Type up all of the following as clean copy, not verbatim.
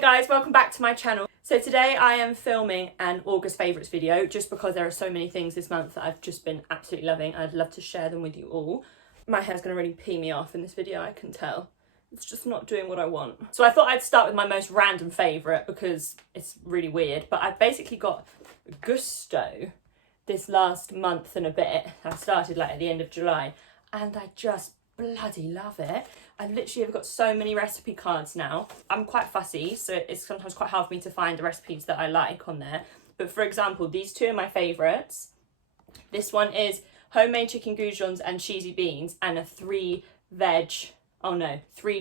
Hey guys, welcome back to my channel. So today I am filming an August favourites video just because there are so many things this month that I've just been absolutely loving. I'd love to share them with you all. My hair's going to really pee me off in this video, I can tell. It's just not doing what I want. So I thought I'd start with my most random favourite because it's really weird. But I've basically got Gousto this last month and a bit. I started like at the end of July and I just bloody love it. I literally have got so many recipe cards now. I'm quite fussy, so it's sometimes quite hard for me to find the recipes that I like on there. But for example, these two are my favourites. This one is homemade chicken goujons and cheesy beans and a 3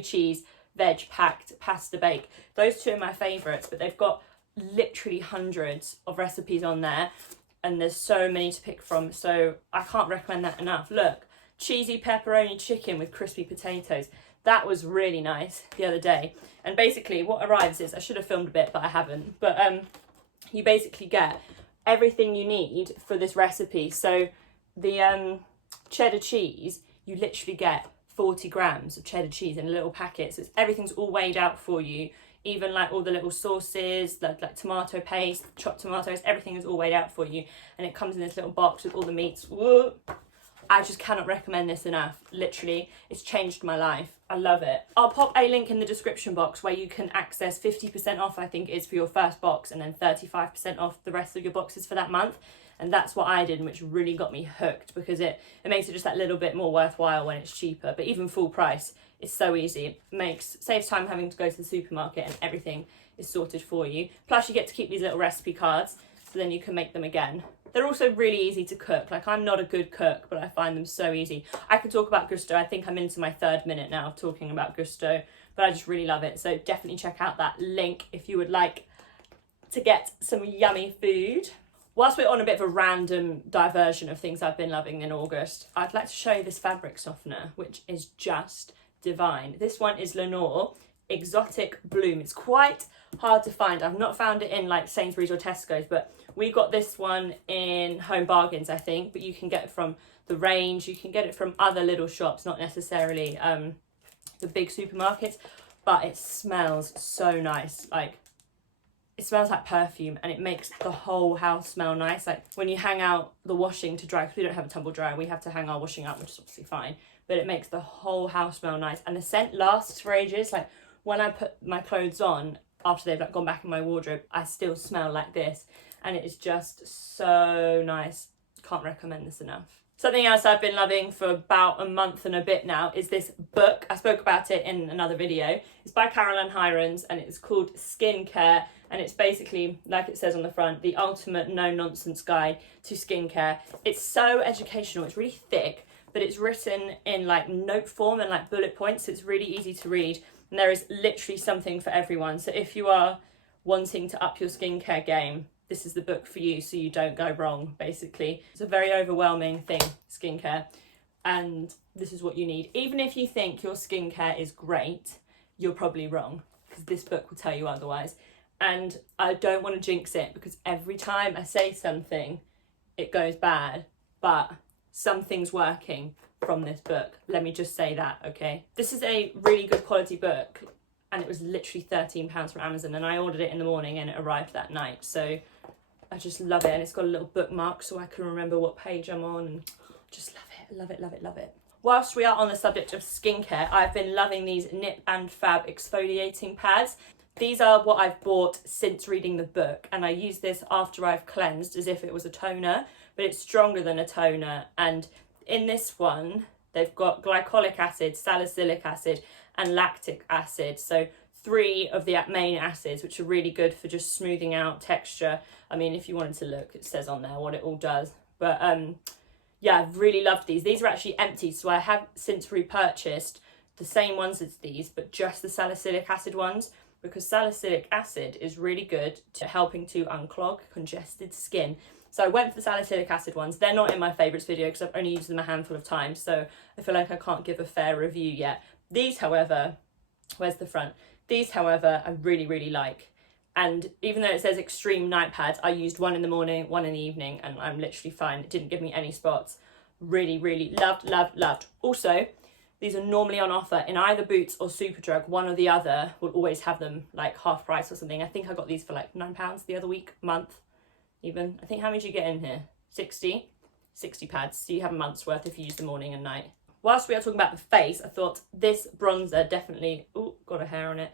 cheese veg packed pasta bake. Those two are my favourites, but they've got literally hundreds of recipes on there and there's so many to pick from, so I can't recommend that enough. Look, cheesy pepperoni chicken with crispy potatoes. That was really nice the other day. And basically what arrives is, I should have filmed a bit but I haven't, but you basically get everything you need for this recipe. So the cheddar cheese, you literally get 40 grams of cheddar cheese in a little packet. So everything's all weighed out for you. Even like all the little sauces, like tomato paste, chopped tomatoes, everything is all weighed out for you. And it comes in this little box with all the meats. Whoa. I just cannot recommend this enough. Literally, it's changed my life. I love it. I'll pop a link in the description box where you can access 50% off, I think it is, for your first box, and then 35% off the rest of your boxes for that month. And that's what I did, which really got me hooked because it makes it just that little bit more worthwhile when it's cheaper. But even full price, it's so easy. It saves time having to go to the supermarket and everything is sorted for you. Plus you get to keep these little recipe cards, so then you can make them again. They're also really easy to cook. Like, I'm not a good cook, but I find them so easy. I could talk about Gousto. I think I'm into my 3rd minute now of talking about Gousto, but I just really love it. So definitely check out that link if you would like to get some yummy food. Whilst we're on a bit of a random diversion of things I've been loving in August, I'd like to show you this fabric softener, which is just divine. This one is Lenor Exotic Bloom. It's quite hard to find. I've not found it in like Sainsbury's or Tesco's, but we got this one in Home Bargains, I think, but you can get it from the range. You can get it from other little shops, not necessarily the big supermarkets, but it smells so nice. Like, it smells like perfume and it makes the whole house smell nice. Like when you hang out the washing to dry, because we don't have a tumble dryer, we have to hang our washing up, which is obviously fine, but it makes the whole house smell nice. And the scent lasts for ages. Like when I put my clothes on, after they've like gone back in my wardrobe, I still smell like this. And it is just so nice. Can't recommend this enough. Something else I've been loving for about a month and a bit now is this book. I spoke about it in another video. It's by Caroline Hirons and it's called Skincare. And it's basically, like it says on the front, the ultimate no-nonsense guide to skincare. It's so educational. It's really thick, but it's written in like note form and like bullet points. So it's really easy to read. And there is literally something for everyone. So if you are wanting to up your skincare game, this is the book for you so you don't go wrong, basically. It's a very overwhelming thing, skincare, and this is what you need. Even if you think your skincare is great, you're probably wrong, because this book will tell you otherwise. And I don't want to jinx it, because every time I say something, it goes bad, but something's working from this book. Let me just say that, okay? This is a really good quality book, and it was literally £13 from Amazon, and I ordered it in the morning and it arrived that night. So I just love it, and it's got a little bookmark so I can remember what page I'm on, and just love it, love it, love it, love it. Whilst we are on the subject of skincare, I've been loving these Nip+Fab Exfoliating Pads. These are what I've bought since reading the book, and I use this after I've cleansed as if it was a toner, but it's stronger than a toner. And in this one, they've got glycolic acid, salicylic acid, and lactic acid. So 3 of the main acids, which are really good for just smoothing out texture. I mean, if you wanted to look, it says on there what it all does. But yeah, I've really loved these. These are actually empty, so I have since repurchased the same ones as these, but just the salicylic acid ones, because salicylic acid is really good to helping to unclog congested skin. So I went for the salicylic acid ones. They're not in my favourites video because I've only used them a handful of times, so I feel like I can't give a fair review yet. These, however, where's the front? These, however, I really, really like. And even though it says extreme night pads, I used one in the morning, one in the evening, and I'm literally fine. It didn't give me any spots. Really, really loved, loved, loved. Also, These are normally on offer in either Boots or Superdrug. One or the other will always have them like half price or something. I think I got these for like £9 the other month even. I think, how many did you get in here? 60 pads. So you have a month's worth if you use the morning and night. Whilst we are talking about the face, I thought this bronzer definitely, oh, got a hair on it.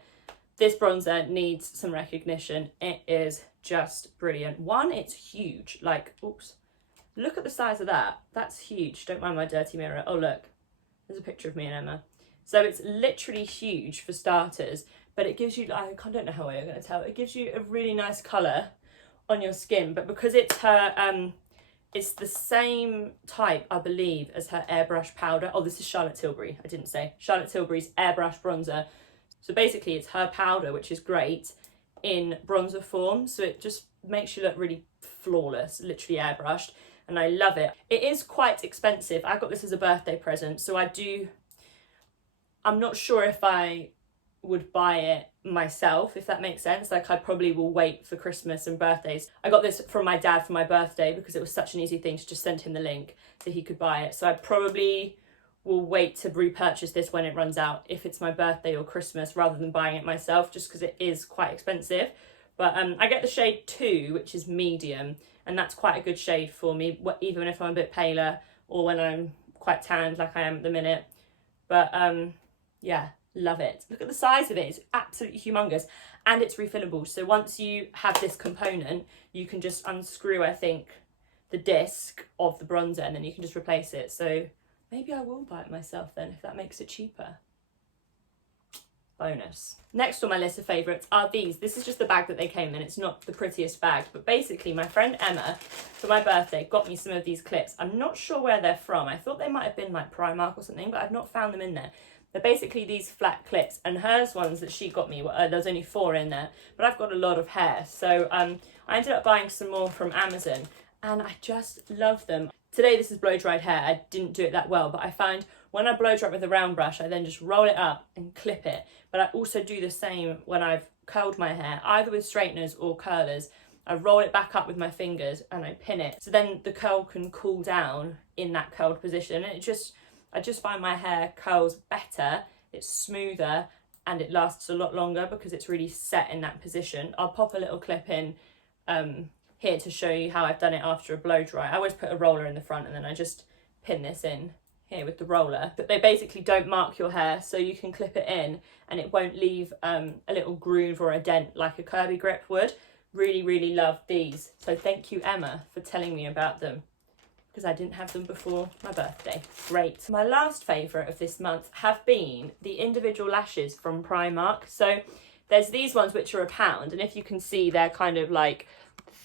This bronzer needs some recognition. It is just brilliant. One, it's huge. Like, oops, look at the size of that. That's huge. Don't mind my dirty mirror. Oh, look. There's a picture of me and Emma. So it's literally huge for starters, but it gives you, I don't know how well you're going to tell, it gives you a really nice colour on your skin. But because it's her, it's the same type, I believe, as her airbrush powder. Oh, this is Charlotte Tilbury, I didn't say. Charlotte Tilbury's airbrush bronzer. So basically it's her powder, which is great, in bronzer form. So it just makes you look really flawless, literally airbrushed. And I love it. It is quite expensive. I got this as a birthday present, so I'm not sure if I would buy it myself, if that makes sense. Like, I probably will wait for Christmas and birthdays. I got this from my dad for my birthday because it was such an easy thing to just send him the link so he could buy it. So I probably will wait to repurchase this when it runs out, if it's my birthday or Christmas, rather than buying it myself, just because it is quite expensive. But I get the shade 2, which is medium, and that's quite a good shade for me, even if I'm a bit paler or when I'm quite tanned like I am at the minute. But yeah, love it. Look at the size of it. It's absolutely humongous, and it's refillable. So once you have this component, you can just unscrew, I think, the disc of the bronzer, and then you can just replace it. So maybe I will buy it myself then, if that makes it cheaper. Bonus. Next on my list of favourites are these. This is just the bag that they came in. It's not the prettiest bag, but basically my friend Emma, for my birthday, got me some of these clips. I'm not sure where they're from. I thought they might have been like Primark or something, but I've not found them in there. They're basically these flat clips, and hers ones that she got me, there's only 4 in there, but I've got a lot of hair. So I ended up buying some more from Amazon, and I just love them. Today this is blow dried hair. I didn't do it that well, but I find when I blow dry it with a round brush, I then just roll it up and clip it. But I also do the same when I've curled my hair, either with straighteners or curlers. I roll it back up with my fingers and I pin it. So then the curl can cool down in that curled position. And I just find my hair curls better, it's smoother, and it lasts a lot longer because it's really set in that position. I'll pop a little clip in here to show you how I've done it after a blow dry. I always put a roller in the front and then I just pin this in here with the roller. But they basically don't mark your hair, so you can clip it in and it won't leave a little groove or a dent like a Kirby grip would. Really, really love these. So thank you, Emma, for telling me about them, because I didn't have them before my birthday. Great. My last favourite of this month have been the individual lashes from Primark. So there's these ones which are £1, and if you can see, they're kind of like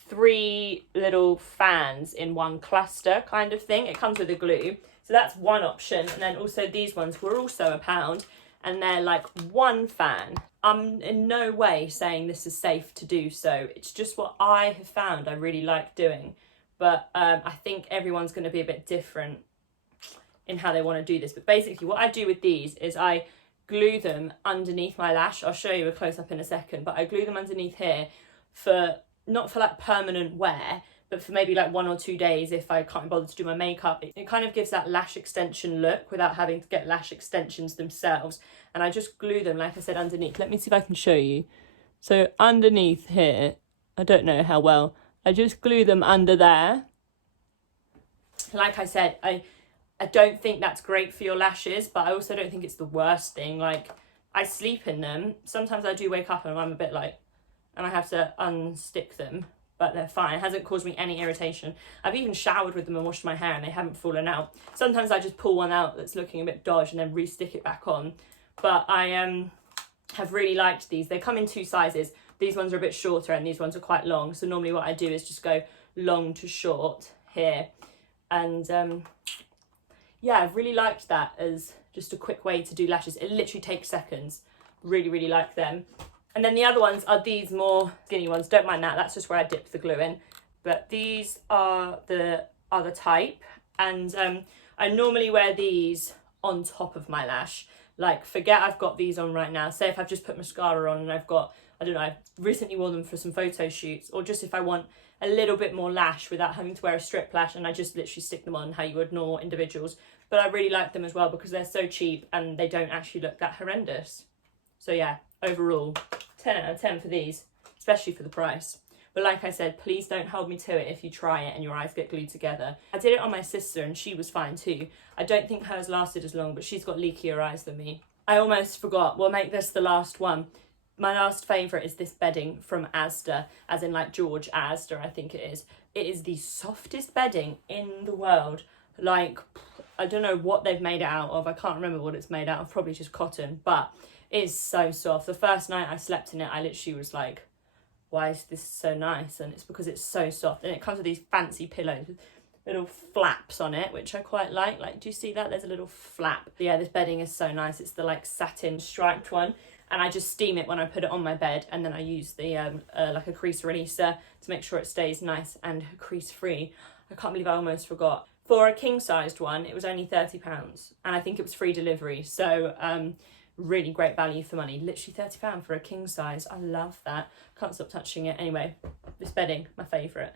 3 little fans in one cluster kind of thing. It comes with a glue. So that's one option. And then also these ones were also £1, and they're like 1 fan. I'm in no way saying this is safe to do so. It's just what I have found I really like doing. But I think everyone's going to be a bit different in how they want to do this. But basically what I do with these is I glue them underneath my lash. I'll show you a close-up in a second, but I glue them underneath here for, not for like permanent wear, but for maybe like 1 or 2 days if I can't bother to do my makeup. It kind of gives that lash extension look without having to get lash extensions themselves. And I just glue them, like I said, underneath. Let me see if I can show you. So underneath here, I don't know how well, I just glue them under there. Like I said, I don't think that's great for your lashes, but I also don't think it's the worst thing. Like, I sleep in them. Sometimes I do wake up and I'm a bit like, and I have to unstick them, but they're fine. It hasn't caused me any irritation. I've even showered with them and washed my hair and they haven't fallen out. Sometimes I just pull one out that's looking a bit dodgy and then re-stick it back on. But I have really liked these. They come in 2 sizes. These ones are a bit shorter and these ones are quite long. So normally what I do is just go long to short here. And yeah, I've really liked that as just a quick way to do lashes. It literally takes seconds. Really, really like them. And then the other ones are these more skinny ones. Don't mind that. That's just where I dipped the glue in. But these are the other type. And I normally wear these on top of my lash. Like, forget I've got these on right now. Say if I've just put mascara on and I've got I don't know, I recently wore them for some photo shoots, or just if I want a little bit more lash without having to wear a strip lash, and I just literally stick them on how you would normal individuals. But I really like them as well because they're so cheap and they don't actually look that horrendous. So yeah, overall, 10 out of 10 for these, especially for the price. But like I said, please don't hold me to it if you try it and your eyes get glued together. I did it on my sister and she was fine too. I don't think hers lasted as long, but she's got leakier eyes than me. I almost forgot. We'll make this the last one. My last favourite is this bedding from Asda, as in like George Asda, I think it is. It is the softest bedding in the world. Like, I don't know what they've made it out of. I can't remember what it's made out of. Probably just cotton, but it is so soft. The first night I slept in it, I literally was like, why is this so nice? And it's because it's so soft, and it comes with these fancy pillows with little flaps on it, which I quite like. Like, do you see that? There's a little flap. But yeah, this bedding is so nice. It's the like satin striped one, and I just steam it when I put it on my bed, and then I use the like a crease releaser to make sure it stays nice and crease free. I can't believe I almost forgot. For a king sized one, it was only £30, and I think it was free delivery. So really great value for money. Literally £30 for a king size. I love that. Can't stop touching it. Anyway, this bedding, my favourite.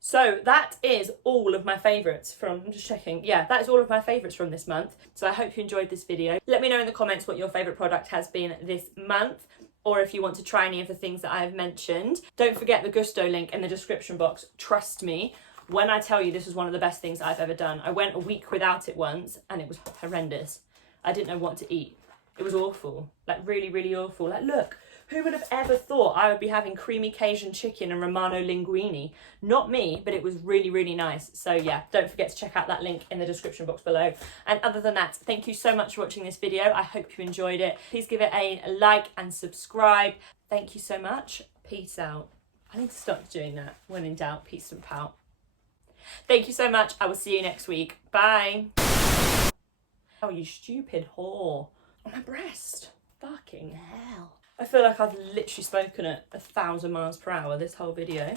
So that is all of my favourites from, I'm just checking, yeah, that is all of my favourites from this month. So I hope you enjoyed this video. Let me know in the comments what your favourite product has been this month, or if you want to try any of the things that I have mentioned. Don't forget the Gousto link in the description box. Trust me, when I tell you this was one of the best things I've ever done. I went a week without it once and it was horrendous. I didn't know what to eat. It was awful, like really, really awful. Like, look, who would have ever thought I would be having creamy Cajun chicken and Romano linguine? Not me, but it was really, really nice. So yeah, don't forget to check out that link in the description box below. And other than that, thank you so much for watching this video. I hope you enjoyed it. Please give it a like and subscribe. Thank you so much. Peace out. I need to stop doing that. When in doubt, peace and pout. Thank you so much. I will see you next week. Bye. Oh, you stupid whore. On my breast. Fucking hell. I feel like I've literally spoken at 1,000 miles per hour this whole video.